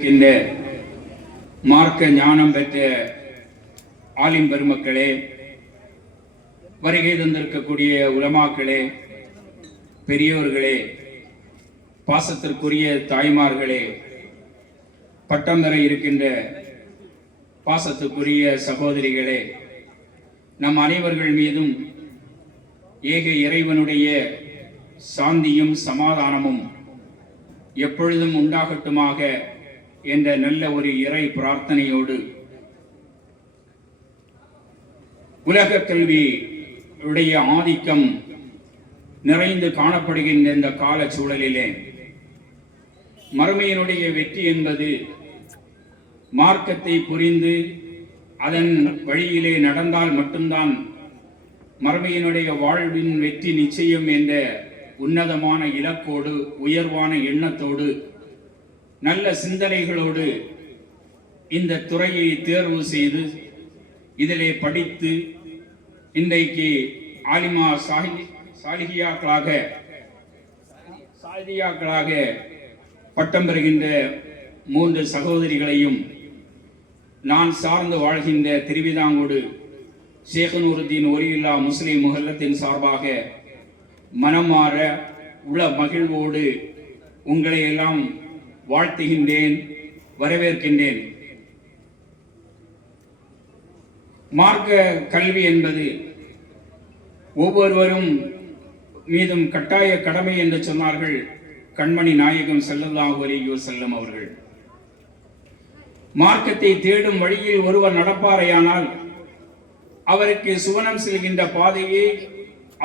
இந்த மார்க்க ஞானம் பெற்ற ஆலிம் பெருமக்களே, வருகை தந்திருக்கக்கூடிய உலமாக்களே, பெரியோர்களே, பாசத்திற்குரிய தாய்மார்களே, பட்டம் பெற இருக்கின்ற பாசத்துக்குரிய சகோதரிகளே, நம் அனைவர்கள் மீதும் ஏக இறைவனுடைய சாந்தியும் சமாதானமும் எப்பொழுதும் உண்டாகட்டுமாக என்ற நல்ல ஒரு இறை பிரார்த்தனையோடு உலக கல்வி உடைய ஆதிக்கம் நிறைந்து காணப்படுகின்ற இந்த கால சூழலிலே மறுமையினுடைய வெற்றி என்பது மார்க்கத்தை புரிந்து அதன் வழியிலே நடந்தால் மட்டும்தான் மறுமையினுடைய வாழ்வின் வெற்றி நிச்சயம் என்ற உன்னதமான இலக்கோடு, உயர்வான எண்ணத்தோடு, நல்ல சிந்தனைகளோடு இந்த துறையை தேர்வு செய்து இதிலே படித்து இன்றைக்கு ஆலிமா சாலிஹியாக்களாக பட்டம் பெறுகின்ற 3 சகோதரிகளையும் நான் சார்ந்து வாழ்கின்ற திருவிதாங்கோடு ஷேகுனூருதீன் ஒலியுல்லா முஸ்லிம் முஹல்லத்தின் சார்பாக மனமாற உள மகிழ்வோடு உங்களை எல்லாம் வாழ்த்துகின்றேன், வரவேற்கின்றேன். மார்க்க கல்வி என்பது ஒவ்வொருவரும் மீதும் கட்டாய கடமை என்று சொன்னார்கள் கண்மணி நாயகம் ஸல்லல்லாஹு அலைஹி வஸல்லம் அவர்கள். மார்க்கத்தை தேடும் வழியில் ஒருவர் நடப்பாரையானால் அவருக்கு சுவனம் செல்கின்ற பாதையை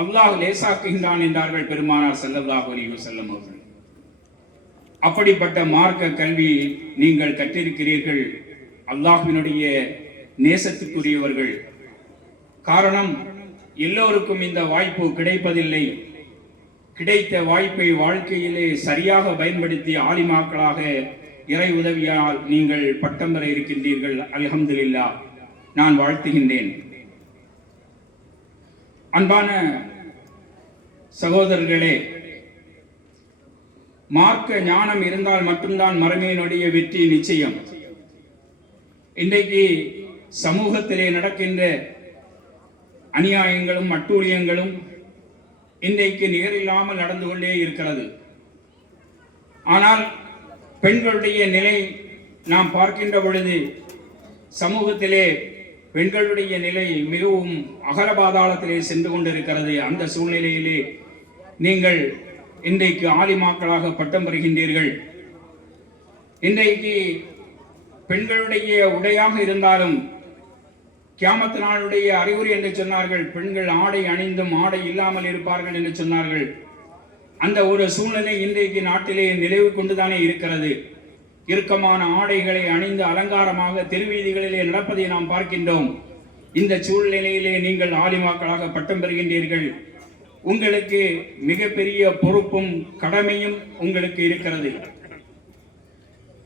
அல்லாஹ் லேசாக்குகின்றான் என்றார்கள் பெருமானார் ஸல்லல்லாஹு அலைஹி வஸல்லம் அவர்கள். அப்படிப்பட்ட மார்க்க கல்வி நீங்கள் கற்றிருக்கிறீர்கள். அல்லாஹ்வினுடைய நேசத்துக்குரியவர்கள். காரணம், எல்லோருக்கும் இந்த வாய்ப்பு கிடைப்பதில்லை. கிடைத்த வாய்ப்பை வாழ்க்கையிலே சரியாக பயன்படுத்தி ஆலிமாக்களாக இறை உதவியால் நீங்கள் பட்டம் பெற இருக்கின்றீர்கள். அல்ஹம்துலில்லாஹ், நான் வாழ்த்துகின்றேன். அன்பான சகோதரர்களே, மார்க்க ஞானம் இருந்தால் மட்டும்தான் மறுமையினுடைய வெற்றி நிச்சயம். இன்றைக்கு சமூகத்திலே நடக்கின்ற அநியாயங்களும் அட்டூழியங்களும் இன்றைக்கு நிகரில்லாமல் நடந்து கொண்டே இருக்கிறது. ஆனால் பெண்களுடைய நிலை நாம் பார்க்கின்ற பொழுது சமூகத்திலே பெண்களுடைய நிலை மிகவும் அகல பாதாளத்திலே சென்று கொண்டிருக்கிறது. அந்த சூழ்நிலையிலே நீங்கள் இன்றைக்கு ஆலிமாக்களாக பட்டம் பெறுகின்றீர்கள். இன்றைக்கு பெண்களுடைய உடையாக இருந்தாலும் கியாமத் நாளுடைய அறிகுறி என்று சொன்னார்கள். பெண்கள் ஆடை அணிந்தும் ஆடை இல்லாமல் இருப்பார்கள் என்று சொன்னார்கள். அந்த ஒரு சூழ்நிலை இன்றைக்கு நாட்டிலே நிலவு கொண்டுதானே இருக்கிறது. இறுக்கமான ஆடைகளை அணிந்து அலங்காரமாக தெருவீதிகளிலே நடப்பதை நாம் பார்க்கின்றோம். இந்த சூழ்நிலையிலே நீங்கள் ஆலிமாக்களாக பட்டம் பெறுகின்றீர்கள். உங்களுக்கு மிகப்பெரிய பொறுப்பும் கடமையும் உங்களுக்கு இருக்கிறது.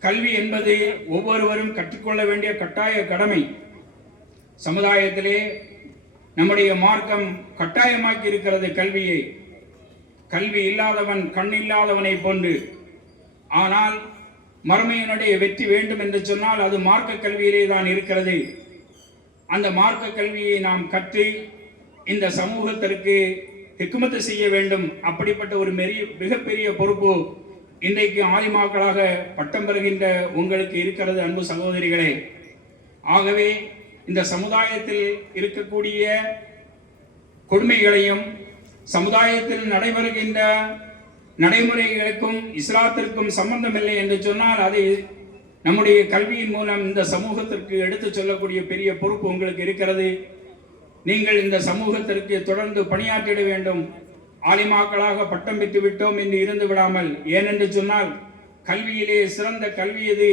கல்வி என்பது ஒவ்வொருவரும் கற்றுக்கொள்ள வேண்டிய கட்டாய கடமை. சமுதாயத்திலே நம்முடைய மார்க்கம் கட்டாயமாக்கி இருக்கிறது கல்வியை. கல்வி இல்லாதவன் கண் இல்லாதவனை போன்று. ஆனால் மறுமையினுடைய வெற்றி வேண்டும் என்று சொன்னால் அது மார்க்க கல்வியிலே தான் இருக்கிறது. அந்த மார்க்க கல்வியை நாம் கற்று இந்த சமூகத்திற்கு ஹிக்மத்து செய்ய வேண்டும். அப்படிப்பட்ட ஒரு மிகப்பெரிய பொறுப்பு இன்றைக்கு ஆலிமாக்களாக பட்டம் பெறுகின்ற உங்களுக்கு இருக்கிறது அன்பு சகோதரிகளே. ஆகவே இந்த சமுதாயத்தில் இருக்கக்கூடிய கொடுமைகளையும் சமுதாயத்தில் நடைபெறுகின்ற நடைமுறைகளுக்கும் இஸ்லாத்திற்கும் சம்பந்தமில்லை என்று சொன்னால் அதை நம்முடைய கல்வியின் மூலம் இந்த சமூகத்திற்கு எடுத்து சொல்லக்கூடிய பெரிய பொறுப்பு உங்களுக்கு இருக்கிறது. நீங்கள் இந்த சமூகத்திற்கு தொடர்ந்து பணியாற்றிட வேண்டும். ஆலிமாக்களாக பட்டம் பெற்று விட்டோம் என்று இருந்து விடாமல், ஏனென்று சொன்னால் கல்வியிலே சிறந்த கல்வி எது?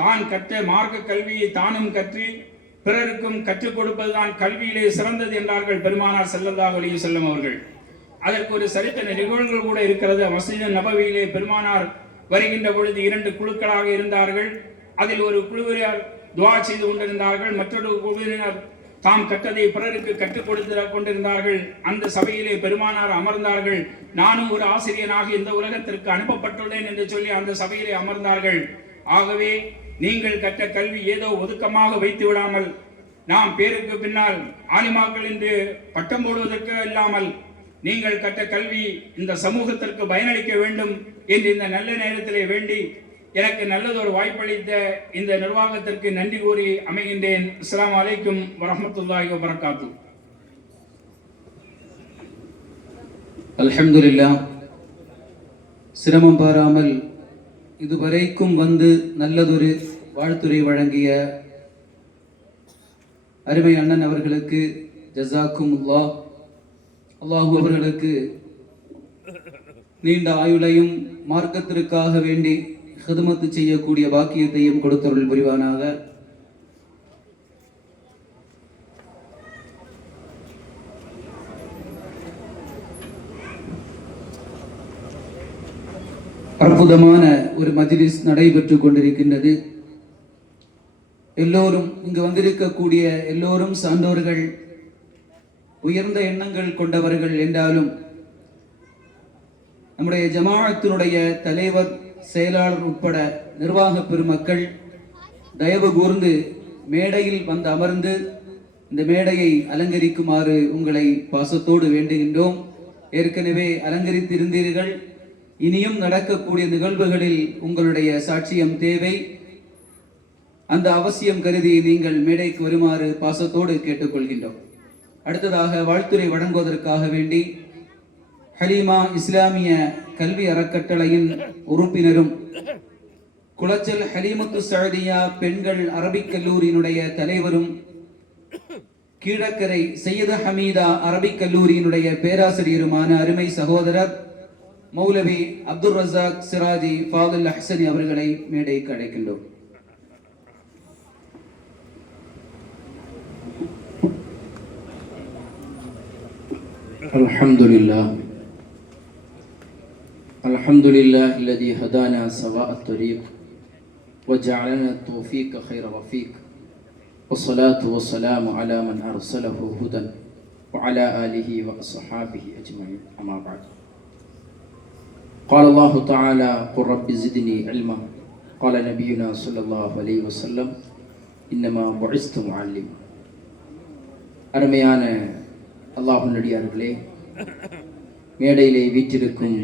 தான் கற்ற மார்க்க கல்வியை தானும் கற்று பிறருக்கும் கற்றுக் கொடுப்பதுதான் கல்வியிலே சிறந்தது என்றார்கள் பெருமானார் ஸல்லல்லாஹு அலைஹி வஸல்லம் அவர்கள். அதற்கு ஒரு சரித்திர நிகழ்வுகள் கூட இருக்கிறது. மஸ்ஜித் நபவியிலே பெருமானார் வருகின்ற பொழுது 2 குழுக்களாக இருந்தார்கள். அதில் ஒரு குழுவினர் துஆ செய்து கொண்டிருந்தார்கள். மற்றொரு குழுவினர் தாம் கற்றதை பிறருக்கு கற்றுக் கொடுத்து கொண்டிருந்தார்கள். அந்த சபையிலே பெருமானார் அமர்ந்தார்கள். நானும் ஒரு ஆசிரியனாக இந்த உலகத்திற்கு அனுப்பப்பட்டுள்ளேன் என்று சொல்லி அந்த சபையிலே அமர்ந்தார்கள். ஆகவே நீங்கள் கற்ற கல்வி ஏதோ ஒதுக்கமாக வைத்து விடாமல் நாம் பேருக்கு பின்னால் ஆலிமாக்கள் என்று பட்டம் போடுவதற்கு இல்லாமல் நீங்கள் கற்ற கல்வி இந்த சமூகத்திற்கு பயனளிக்க வேண்டும் என்று இந்த நல்ல நேரத்திலே வேண்டி எனக்கு நல்லதொரு வாய்ப்பளித்த இந்த நிர்வாகத்திற்கு நன்றி கூறி அமைகின்றேன். அஸ்ஸலாமு அலைக்கும் வரஹ்மத்துல்லாஹி வபரகாத்துஹு. அல்ஹம்துலில்லாஹ். சிரமம் பாராமல் இதுவரைக்கும் வந்து நல்லதொரு வாழ்த்துரை வழங்கிய அருமை அண்ணன் அவர்களுக்கு ஜஸாக்குமுல்லாஹ். அல்லாஹ் அவர்களுக்கு நீண்ட ஆயுளையும் மார்க்கத்திற்காக வேண்டி ஹிதமத்து செய்யக்கூடிய பாக்கியத்தையும் கொடுத்தருள் புரிவானாக. அற்புதமான ஒரு மஜ்லிஸ் நடைபெற்று கொண்டிருக்கின்றது. எல்லோரும் இங்கு வந்திருக்கக்கூடிய எல்லோரும் சான்றோர்கள், உயர்ந்த எண்ணங்கள் கொண்டவர்கள் என்றாலும் நம்முடைய ஜமாஅத்தினுடைய தலைவர், செயலாளர் உட்பட நிர்வாக பெருமக்கள் தயவு கூர்ந்து மேடையில் வந்து அமர்ந்து இந்த மேடையை அலங்கரிக்குமாறு உங்களை பாசத்தோடு வேண்டுகின்றோம். ஏற்கனவே அலங்கரித்திருந்தீர்கள். இனியும் நடக்கக்கூடிய நிகழ்வுகளில் உங்களுடைய சாட்சியம் தேவை. அந்த அவசியம் கருதி நீங்கள் மேடைக்கு வருமாறு பாசத்தோடு கேட்டுக்கொள்கின்றோம். அடுத்ததாக வாழ்த்துரை வழங்குவதற்காக வேண்டி ஹலீமா இஸ்லாமிய கல்வி அறக்கட்டளையின் உறுப்பினரும் குளச்சல் ஹலீமத்து சஅதியா பெண்கள் அரபிக் கல்லூரியினுடைய தலைவரும் கீழக்கரை சையது ஹமீதா அரபிக் கல்லூரியினுடைய பேராசிரியருமான அருமை சகோதரர் மௌலவி அப்துல் ரஸாக் சிராஜி ஃபாதுல் அஹ்சனி அவர்களை மேடைக்கு அழைக்கின்றோம். அல்ஹம்துலில்லாஹ் الذي هدانا سواء الطريق وجعلنا التوفيق خير رفيق والصلاة والسلام على من أرسله هدى وعلى آله وأصحابه أجمعين. أما بعد، قال الله تعالى: قل رب زدني علما. قال نبينا صلى الله عليه وسلم: إنما بعثت معلما. அருமையான அல்லாஹ்வின் அடியார்களே, மேடையிலே வீற்றிருக்கும்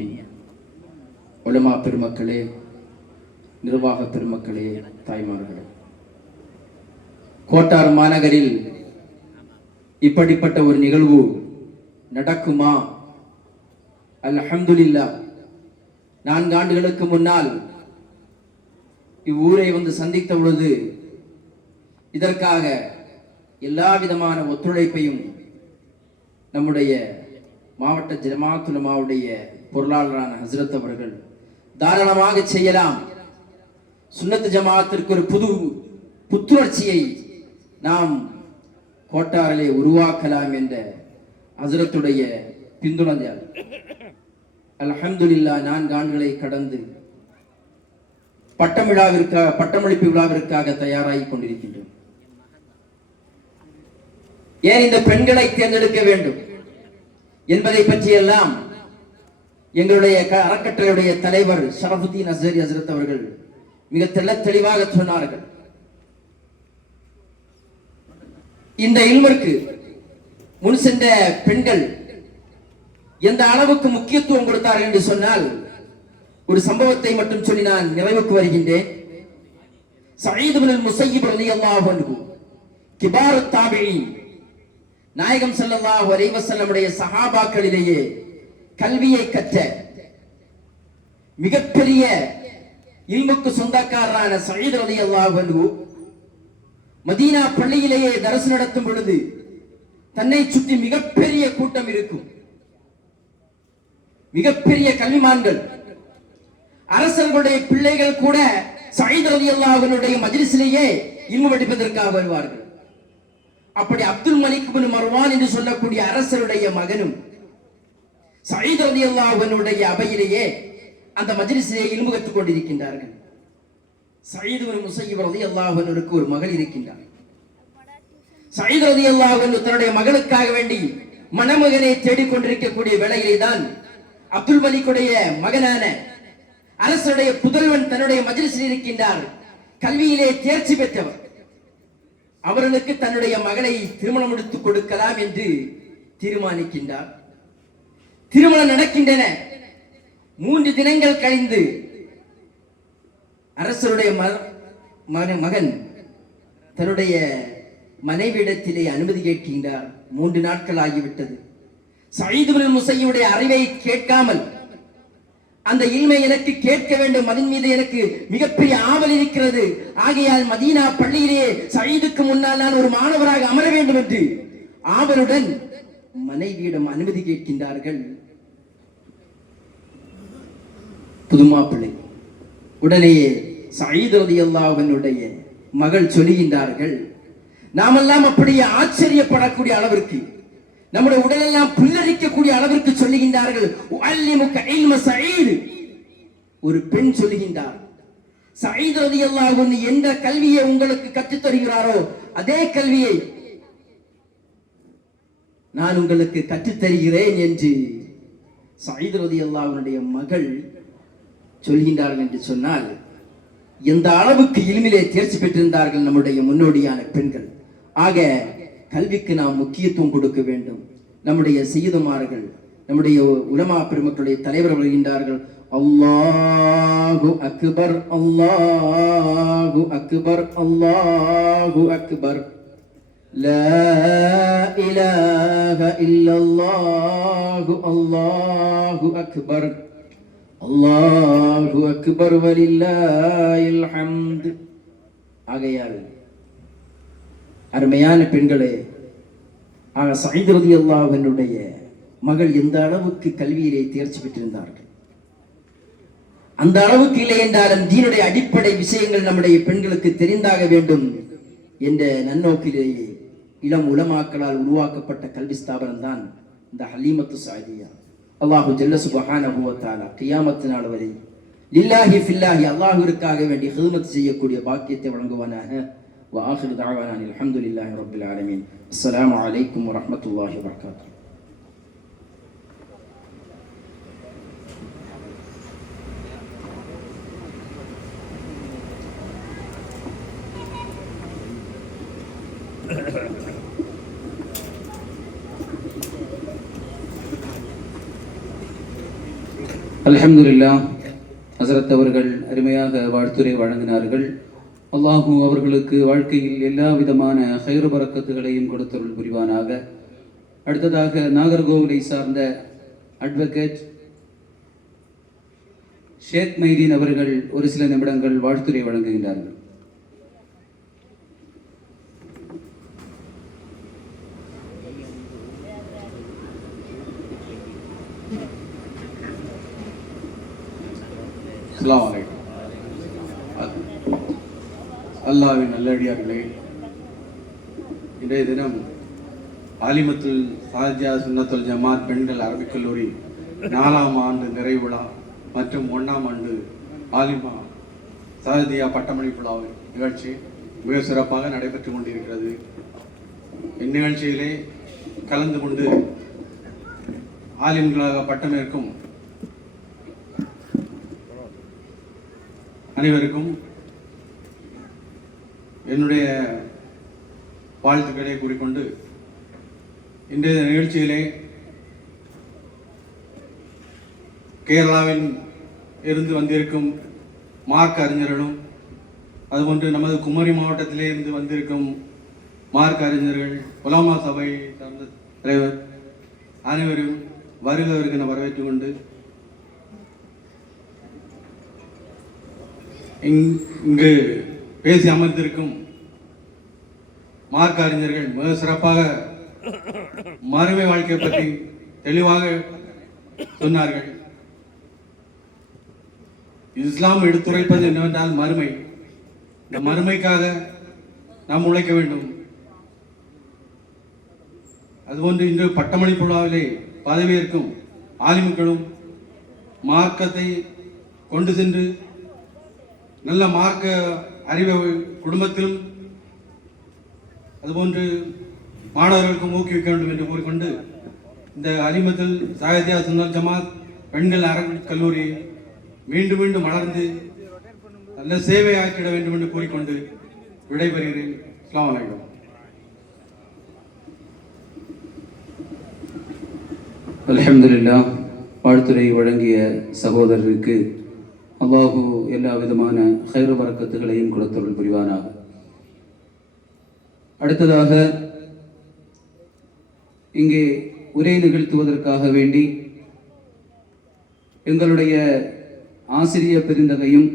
உலமா பெருமக்களே, நிர்வாக பெருமக்களே, தாய்மார்களே, கோட்டார் மாநகரில் இப்படிப்பட்ட ஒரு நிகழ்வு நடக்குமா? அல்ஹம்துலில்லாஹ். 4 ஆண்டுகளுக்கு முன்னால் இவ்வூரை வந்து சந்தித்த பொழுது இதற்காக எல்லா விதமான ஒத்துழைப்பையும் நம்முடைய மாவட்ட ஜமாஅத்துல் உலமாவுடைய பொருளாளரான ஹஸ்ரத் அவர்கள் தாராளமாக செய்யலாம், சுன்னத் ஜமாஅத்திற்கு ஒரு புத்துணர்ச்சியை நாம் கோட்டாரிலே உருவாக்கலாம் என்ற ஹஸ்ரத்துடைய பிந்துணர்ந்தார். அல்ஹம்துலில்லாஹ். 4 ஆண்டுகளை கடந்து பட்டமளிப்பு விழாவிற்காக தயாராகி கொண்டிருக்கின்றோம். ஏன் இந்த பெண்களை தேர்ந்தெடுக்க வேண்டும் என்பதை பற்றியெல்லாம் எங்களுடைய அறக்கட்டளையுடைய தலைவர் ஷரஃபுத்தீன் அஸ்ஹரி ஹஸ்ரத் அவர்கள் மிக தெளிவாக சொன்னார்கள். இந்த இல்மிற்கு முன் சென்ற பெண்கள் எந்த அளவுக்கு முக்கியத்துவம் கொடுத்தார்கள் என்று சொன்னால், ஒரு சம்பவத்தை மட்டும் சொல்லி நான் நிறைவுக்கு வருகின்றேன். சயீத் இப்னுல் முஸய்யிப் ரலியல்லாஹு அன்ஹு கிபாருத் தாபிஈன், நாயகம் ஸல்லல்லாஹு அலைஹி வஸல்லமுடைய சஹாபாக்களிலேயே கல்வியை கற்ற மிகப்பெரிய இல்முக்கு சொந்தக்காரரான சயீத் ரலியல்லாஹு அன்ஹு மதீனா பள்ளியிலேயே தர்ஸ் நடத்தும் பொழுது தன்னை சுற்றி மிகப்பெரிய கூட்டம் இருக்கும். மிகப்பெரிய கல்விமான்கள், அரசர்களுடைய பிள்ளைகள் கூட சயீத் ரலியல்லாஹு அன்ஹுடைய மஜ்லிஸிலேயே இல்மு படிப்பதற்காக வருவார்கள். அப்படி அப்துல் மலிக் இப்னு மர்வான் என்று சொல்லக்கூடிய அரசருடைய மகனும் சயீத் ரலியல்லாஹு அன்ஹுடைய அவையிலேயே அந்த மஜ்லிஸிலே இல்மு கற்றுக் கொண்டிருக்கின்றார்கள். சயீத் இப்னு முஸய்யிப் ரலியல்லாஹு அன்ஹுவுக்கு ஒரு மகள் இருக்கின்றார். சயீத் ரலியல்லாஹு அன்ஹு தன்னுடைய மகளுக்காக வேண்டி மணமகனை தேடிக்கொண்டிருக்கக்கூடிய வேளையிலே தான் அப்துல் மலிக்குடைய மகனான அரசனுடைய புதல்வன் தன்னுடைய மஜ்லிஸில் இருக்கின்றார். கல்வியிலே தேர்ச்சி பெற்றவர். அவர்களுக்கு தன்னுடைய மகளை திருமணம் எடுத்து கொடுக்கலாம் என்று தீர்மானிக்கின்றார். திருமணம் நடக்கின்றன. 3 தினங்கள் கழிந்து அரசருடைய மகன் தன்னுடைய மனைவியிடத்திலே அனுமதி கேட்கின்றார். 3 நாட்கள் ஆகிவிட்டது. சயீத் இப்னு முஸையிபுடைய அறிவை கேட்காமல், அந்த இல்மை எனக்கு கேட்க வேண்டும், அதன் மீது எனக்கு மிகப்பெரிய ஆவல் இருக்கிறது, ஆகையால் மதீனா பள்ளியிலே சயீதுக்கு முன்னால் நான் ஒரு மாணவராக அமர வேண்டும் என்று ஆவலுடன் மனைவியிடம் அனுமதி கேட்கின்றார்கள் புதுமாப்பிள்ளை. உடனேயே சயீத் ரலியல்லாஹு அன்ஹுடைய மகள் சொல்லுகின்றார்கள், நாமெல்லாம் அப்படியே ஆச்சரியப்படக்கூடிய அளவிற்கு, நம்முடைய உடலெல்லாம் புல்லரிக்கக்கூடிய அளவிற்கு சொல்லுகின்றார்கள். ஒரு பெண் சொல்லுகின்றார், சயீத் ரலியல்லாஹு அன்ஹு எந்த கல்வியை உங்களுக்கு கற்றுத் தருகிறாரோ அதே கல்வியை நான் உங்களுக்கு கற்றுத் தருகிறேன் என்று சயீத் ரலியல்லாஹு அன்ஹுடைய மகள் சொல்கின்றார்கள். என்று சொன்னால் எந்த அளவுக்கு இல்மிலே தேர்ச்சி பெற்றிருந்தார்கள் நம்முடைய முன்னோடியான பெண்கள். ஆக கல்விக்கு நாம் முக்கியத்துவம் கொடுக்க வேண்டும். நம்முடைய சய்யிதுமார்கள், நம்முடைய உலமா பெருமக்களுடைய தலைவர் வருகின்றார்கள். அல்லாஹு அக்பர், அல்லாஹு அக்பர், அல்லாஹு அக்பர், லா இலாஹ இல்லல்லாஹு, அல்லாஹு அக்பர், அல்லாஹு அக்பர் வலில்லாஹில் ஹம்து. ஆகையால் அருமையான பெண்களே, சயீத் ரலியல்லாஹு அன்ஹுடைய மகள் எந்த அளவுக்கு கல்வியிலே தேர்ச்சி பெற்றிருந்தார்கள், அந்த அளவுக்கு இல்லை என்றாலும் தீனுடைய அடிப்படை விஷயங்கள் நம்முடைய பெண்களுக்கு தெரிந்தாக வேண்டும் என்ற நன்னோக்கிலேயே இளம் உலமாக்களால் உருவாக்கப்பட்ட கல்வி ஸ்தாபனம் தான் இந்த ஹலீமத்து சாதியா. அல்லாஹு ஜல்ல சுப்ஹானஹு வ தஆலா கியாமத் நாள் வரை லில்லாஹி ஃபில்லாஹி அல்லாஹ்விற்காக வேண்டி ஹிதமத் செய்யக்கூடிய பாக்கியத்தை வழங்குவானாக. وآخر دعوانا الحمد لله رب العالمين. السلام عليكم ورحمة الله وبركاته. அல்ஹம்துலில்லாஹ். ஹஸரத் அவர்கள் அருமையாக வாழ்த்துரை வழங்கினார்கள். அல்லாஹு அவர்களுக்கு வாழ்க்கையில் எல்லா விதமான ஹைர் பரக்கத்துகளையும் கொடுத்தருள் புரிவானாக. அடுத்ததாக நாகர்கோவிலை சார்ந்த அட்வொகேட் ஷேக் மைதீன் அவர்கள் ஒரு சில நிமிடங்கள் வாழ்த்துரை வழங்குகின்றார்கள். அஸ்ஸலாமு அலைக்கும். அல்லாஹ்வின் நல்லடியார்களே, இன்றைய தினம் ஆலிமத்துல் சாதியா சுன்னத்துல் ஜமாத் பெண்கள் அரபிக் கல்லூரி 4ஆம் ஆண்டு நிறைவு விழா மற்றும் 1ஆம் ஆண்டு ஆலிமா சாதியா பட்டமளிப்பு விழா நிகழ்ச்சி மிக சிறப்பாக நடைபெற்று கொண்டிருக்கிறது. இந்நிகழ்ச்சியிலே கலந்து கொண்டு ஆலிம்களாக பட்டமேற்கும் அனைவருக்கும் என்னுடைய வாழ்த்துக்களை கூறிக்கொண்டு இன்றைய நிகழ்ச்சியிலே கேரளாவில் இருந்து வந்திருக்கும் மார்க் அறிஞர்களும் அதுபோன்று நமது குமரி மாவட்டத்திலே இருந்து வந்திருக்கும் மார்க் அறிஞர்கள், உலமா சபை சார்ந்த தலைவர் அனைவரும் வருகை வரவேற்றுக் கொண்டு இங்கு பேசி அமர்ந்திருக்கும் மார்க்க அறிஞர்கள் மிக சிறப்பாக மறுமை வாழ்க்கை பற்றி தெளிவாக சொன்னார்கள். இஸ்லாம் எடுத்துரைப்பது என்னவென்றால் மறுமை. இந்த மறுமைக்காக நாம் உழைக்க வேண்டும். அதுபோன்று இன்று பட்டமளிப்பு விழாவிலே பதவியேற்கும் ஆலிம்களும் மார்க்கத்தை கொண்டு சென்று நல்ல மார்க்க அறிவை குடும்பத்திலும் அதுபோன்று மாணவர்களுக்கும் ஊக்குவிக்க வேண்டும் என்று கூறிக்கொண்டு இந்த அலிமத்துல் சாதியா சுன்னத்துல் ஜமாத் பெண்கள் அரபிக் கல்லூரி மீண்டும் மீண்டும் மலர்ந்து நல்ல சேவையாக்கிட வேண்டும் என்று கூறிக்கொண்டு விடைபெறுகிறேன். அஸ்ஸலாமு அலைக்கும். அல்ஹம்துலில்லாஹ். வாழ்த்துரை வழங்கிய சகோதரருக்கு அல்லாஹு எல்லா விதமான ஹைர் பரக்கத்துகளையும் கொடுத்தருள் புரிவானாக. அடுத்ததாக இங்கே உரை நிகழ்த்துவதற்காக வேண்டி எங்களுடைய ஆசிரிய பெருந்தகையும்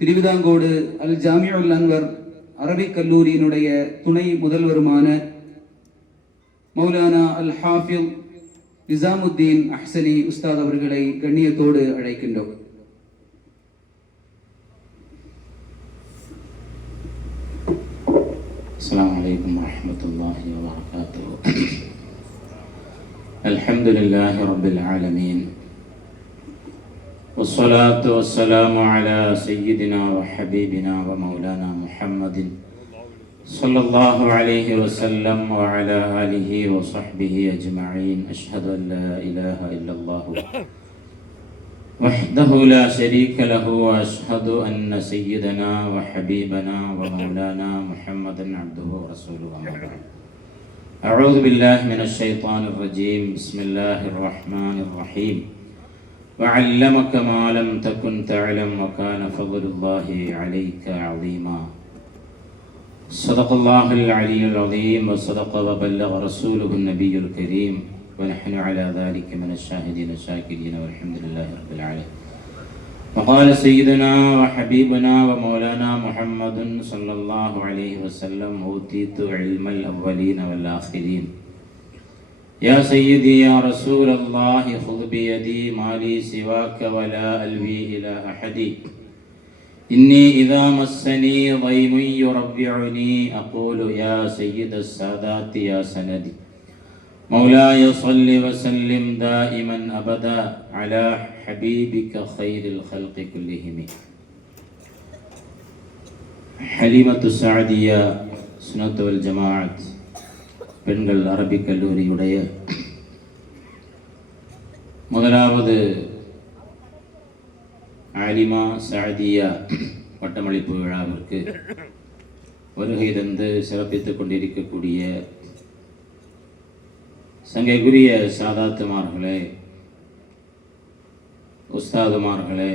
திருவிதாங்கோடு அல் ஜாமியுல் அன்வர் அரபிக் கல்லூரியினுடைய துணை முதல்வருமான மௌலானா அல் ஹாஃபில் நிசாமுத்தீன் அஹ்சனி உஸ்தாத் அவர்களை கண்ணியத்தோடு அழைக்கின்றோம். السلام عليكم ورحمة الله وبركاته. الحمد لله رب العالمين والصلاة والسلام على سيدنا وحبيبنا ومولانا محمد صلى الله عليه وسلم وعلى آله وصحبه أجمعين. أشهد أن لا إله إلا الله وحده لا شريك له وأشهد أن سيدنا وحبيبنا ومولانا محمدا عبده ورسوله. أما بعد. أعوذ بالله من الشيطان الرجيم. بسم الله الرحمن الرحيم. وعلمك ما لم تكن تعلم وكان فضل الله عليك عظيما. صدق الله العلي العظيم وصدق وبلغ رسوله النبي الكريم ونحن على ذلك من الشاهدين الشاكرين والحمد لله رب العالمين. وقال سيدنا وحبيبنا ومولانا محمد صلى الله عليه وسلم: أوتيت علم الأولين والآخرين. يا سيدي يا رسول الله خذ بيدي ما لي سواك ولا ألوي إلى أحد. إني إذا مسني ضيم يربعني أقول يا سيد السادات يا سندي. مولاي صل وسلم دائما أبدا على حبيبك خير الخلق كلهم. حليمة السعدية سنة والجماعة பெண்கள் அரபிக் கல்லூரியுடைய முதலாவது ஆலிமா சஅதியா பட்டமளிப்பு விழாவிற்கு வருகை தந்து சிறப்பித்துக் கொண்டிருக்கக்கூடிய சங்கைக்குரிய சாதாத்துமார்களே, உஸ்தாதுமார்களே,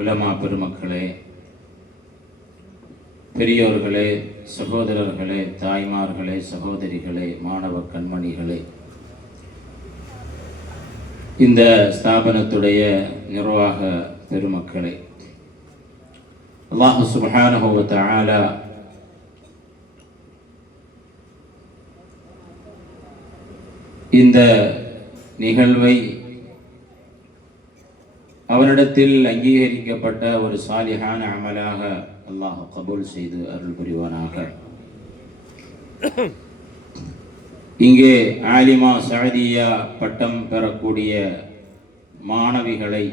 உலமா பெருமக்களே, பெரியோர்களே, சகோதரர்களே, தாய்மார்களே, சகோதரிகளே, மாணவ கண்மணிகளே, இந்த ஸ்தாபனத்துடைய நிர்வாக பெருமக்களே, அல்லாஹ் சுப்ஹானஹு வ தஆலா இந்த நிகழ்வை அவனிடத்தில் அங்கீகரிக்கப்பட்ட ஒரு சாலிஹான அமலாக அல்லாஹ் கபூல் செய்து அருள் புரிவானாக. இங்கே ஆலிமா சஅதியா பட்டம் பெறக்கூடிய மாணவிகளை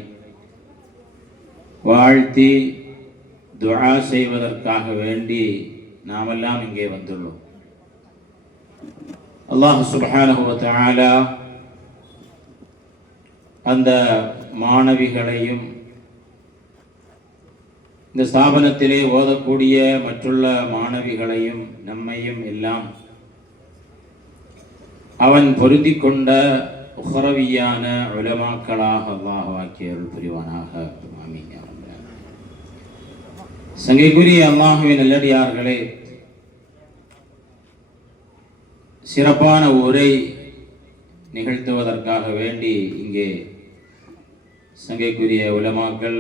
வாழ்த்தி துஆ செய்வதற்காக வேண்டி நாமெல்லாம் இங்கே வந்துள்ளோம். அல்லாஹ் சுப்ஹானஹு வ தஆலா அந்த மாணவிகளையும் இந்த ஸ்தாபனத்திலே ஓதக்கூடிய மற்றுள்ள மாணவிகளையும் நம்மையும் எல்லாம் அவன் பொருந்தி கொண்ட உஹ்ரவியான உலமாக்களாக அல்லாஹ் ஆக்கி அருள் புரிவானாக. ஆமீன். சங்கைக்குரிய அல்லாஹுவின் நல்லடியார்களே, சிறப்பான உரை நிகழ்த்துவதற்காக வேண்டி இங்கே சங்கைக்குரிய உலமாக்கள்,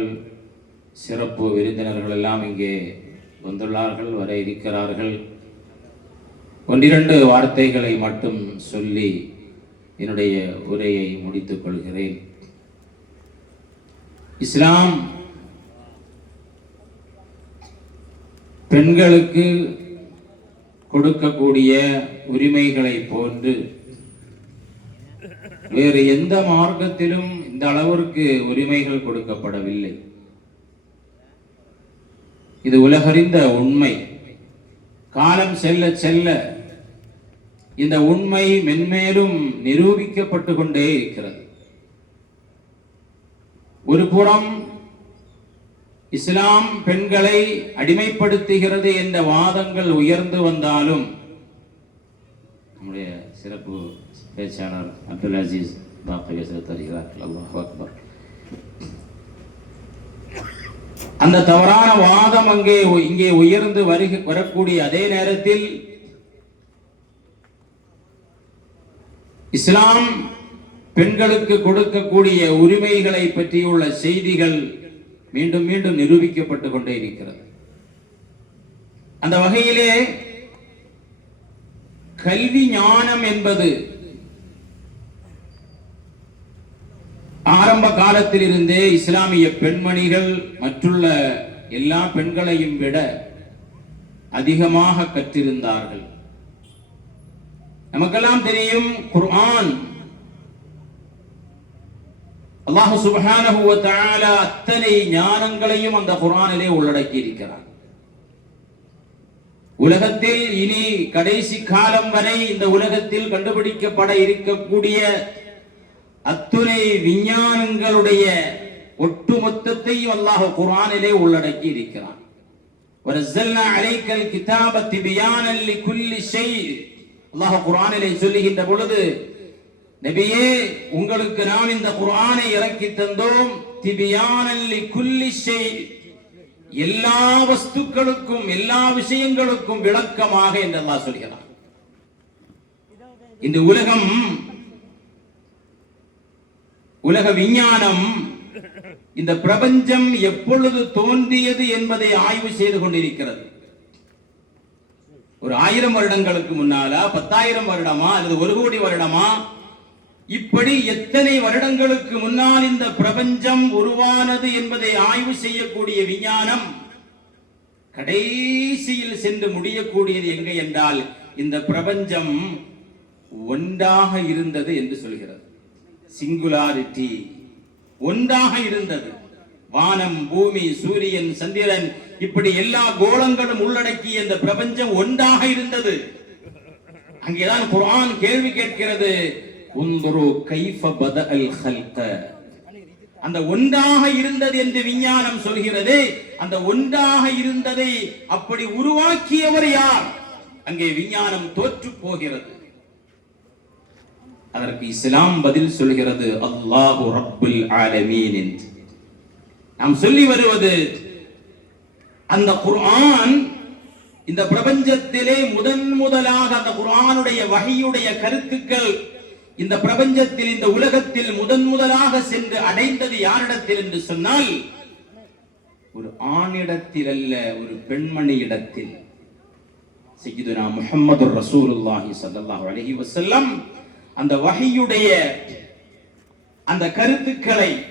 சிறப்பு விருந்தினர்கள் எல்லாம் இங்கே வந்துள்ளார்கள், வர இருக்கிறார்கள். ஒன்றிரண்டு வார்த்தைகளை மட்டும் சொல்லி என்னுடைய உரையை முடித்துக் கொள்கிறேன். இஸ்லாம் பெண்களுக்கு கொடுக்கக்கூடிய உரிமைகளை போன்று வேறு எந்த மார்க்கத்திலும் இந்த அளவிற்கு உரிமைகள் கொடுக்கப்படவில்லை. இது உலகறிந்த உண்மை. காலம் செல்ல செல்ல இந்த உண்மை மென்மேலும் நிரூபிக்கப்பட்டு கொண்டே இருக்கிறது. ஒரு புறம் இஸ்லாம் பெண்களை அடிமைப்படுத்துகிறது என்ற வாதங்கள் உயர்ந்து வந்தாலும் நம்முடைய சிறப்பு பேச்சாளர் அப்துல் அசீஸ் பாக்கவி தருகிறார். அல்லாஹ் அக்பர். அந்த தவறான வாதம் இங்கே உயர்ந்து வரக்கூடிய அதே நேரத்தில் இஸ்லாம் பெண்களுக்கு கொடுக்கக்கூடிய உரிமைகளை பற்றியுள்ள செய்திகள் மீண்டும் மீண்டும் நிரூபிக்கப்பட்டுக் கொண்டே இருக்கிறது. அந்த வகையிலே கல்வி ஞானம் என்பது ஆரம்ப காலத்தில் இருந்தே இஸ்லாமிய பெண்மணிகள் மற்றுள்ள எல்லா பெண்களையும் விட அதிகமாக கற்றிருந்தார்கள். நமக்கெல்லாம் தெரியும், குர்ஆன் அல்லாஹ் சுப்ஹானஹு வ தஆலா அத்தனை ஞானங்களையும் அந்த குர்ஆனிலே உள்ளடக்கி இருக்கிறார். உலகத்தில் இனி கடைசி காலம் வரை இந்த உலகத்தில் கண்டுபிடிக்கப்பட இருக்கக்கூடிய அத்துணை விஞ்ஞானங்களுடைய ஒட்டுமொத்தத்தையும் அல்லாஹ் குர்ஆனிலே உள்ளடக்கி இருக்கிறான். வனஸல்னா அலைக்கல் கிதாப திபியானன் லிகுல்லி ஷை. அல்லாஹ் குர்ஆனிலே சொல்லுகின்ற பொழுது, நபியே உங்களுக்கு நாம் இந்த குர்ஆனை இறக்கி தந்தோம், திபியானன் லிகுல்லி ஷை, எல்லா வஸ்துக்களுக்கும் எல்லா விஷயங்களுக்கும் விளக்கமாக என்று அல்லாஹ் சொல்கிறார். இந்த உலக விஞ்ஞானம் இந்த பிரபஞ்சம் எப்பொழுது தோன்றியது என்பதை ஆய்வு செய்து கொண்டிருக்கிறது. ஒரு 1000 வருடங்களுக்கு முன்னாலா, 10,000 வருடமா, அல்லது 1 கோடி வருடமா, இப்படி எத்தனை வருடங்களுக்கு முன்னால் இந்த பிரபஞ்சம் உருவானது என்பதை ஆய்வு செய்யக்கூடிய விஞ்ஞானம் கடைசியில் சென்று முடியக்கூடியது எங்கே என்றால், இந்த பிரபஞ்சம் ஒன்றாக இருந்தது என்று சொல்கிறது. சிங்குலாரிட்டி, ஒன்றாக இருந்தது. வானம், பூமி, சூரியன், சந்திரன், இப்படி எல்லா கோளங்களும் உள்ளடக்கிய இந்த பிரபஞ்சம் ஒன்றாக இருந்தது. அங்கேதான் குர்ஆன் கேள்வி கேட்கிறது, உன்துரு கைஃப பதஅல் ஹல்க. அந்த ஒன்றாக இருந்தது என்று விஞ்ஞானம் சொல்கிறது. அந்த ஒன்றாக இருந்ததை அப்படி உருவாக்கியவர் யார்? அங்கே விஞ்ஞானம் தோற்று போகிறது. அதற்கு இஸ்லாம் பதில் சொல்கிறது, அல்லாஹு ரப்புல் ஆலமீன் என்று. நாம் சொல்லி வருவது, அந்த குர்ஆன் இந்த பிரபஞ்சத்திலே முதலாக அந்த குர்ஆனுடைய வஹீயுடைய கருத்துக்கள் இந்த பிரபஞ்சத்தில், இந்த உலகத்தில் முதலாக சென்று அடைந்தது யாரிடத்தில் என்று சொன்னால், ஒரு ஆணிடத்தில் அல்ல, ஒரு பெண்மணி இடத்தில். சய்யிதுனா முஹம்மது ரசூலுல்லாஹி ஸல்லல்லாஹு அலைஹி வஸல்லம் அந்த வஹீயுடைய அந்த கருத்துக்களை